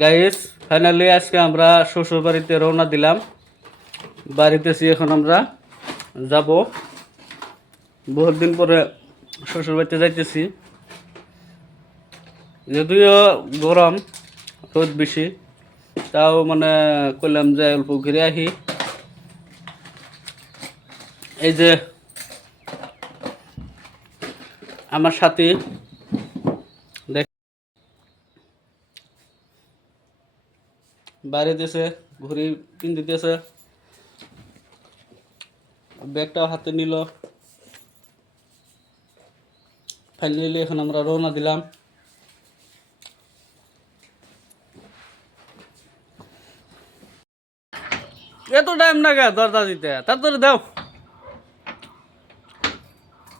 Guys finally আজকে আমরা শ্বশুর বাড়িতে রওনা দিলাম। বাড়িতেছি এখন আমরা যাব, বহুত দিন পরে শ্বশুর বাড়িতে যাইতেছি। যদিও গরম, রোদ বেশি, তাও মানে কইলাম যে অল্প ঘুরে আহি। এই যে আমার সাথী দেখ বাড়িতেছে, ঘুরি কিনতেছে, ব্যাগটাও হাতে নিল। ফাইনালি এখন আমরা রওনা দিলাম। এত টাইম না গা দরজা দিতে, তাড়াতাড়ি দাও,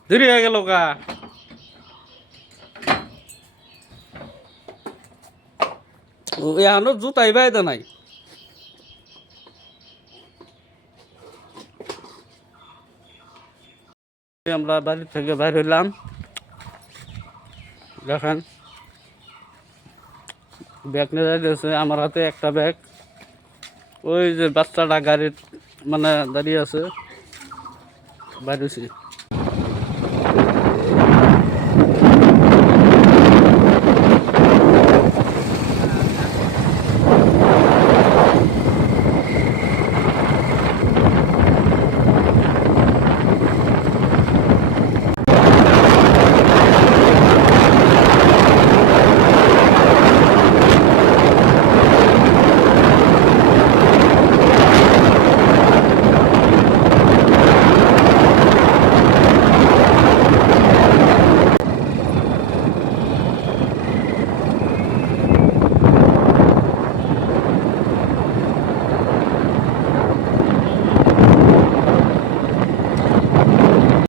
দেরি হয়ে গেল গা। এখনো জুতাই বাইদা নাই। আমরা বাড়ি থেকে বাইর হইলাম, দেখেন ব্যাগ নিয়ে যাইতেছে। আমার হাতে একটা ব্যাগ, ওই যে বাচ্চাটা গাড়ির মানে দাঁড়িয়ে আছে, বাইরেছি।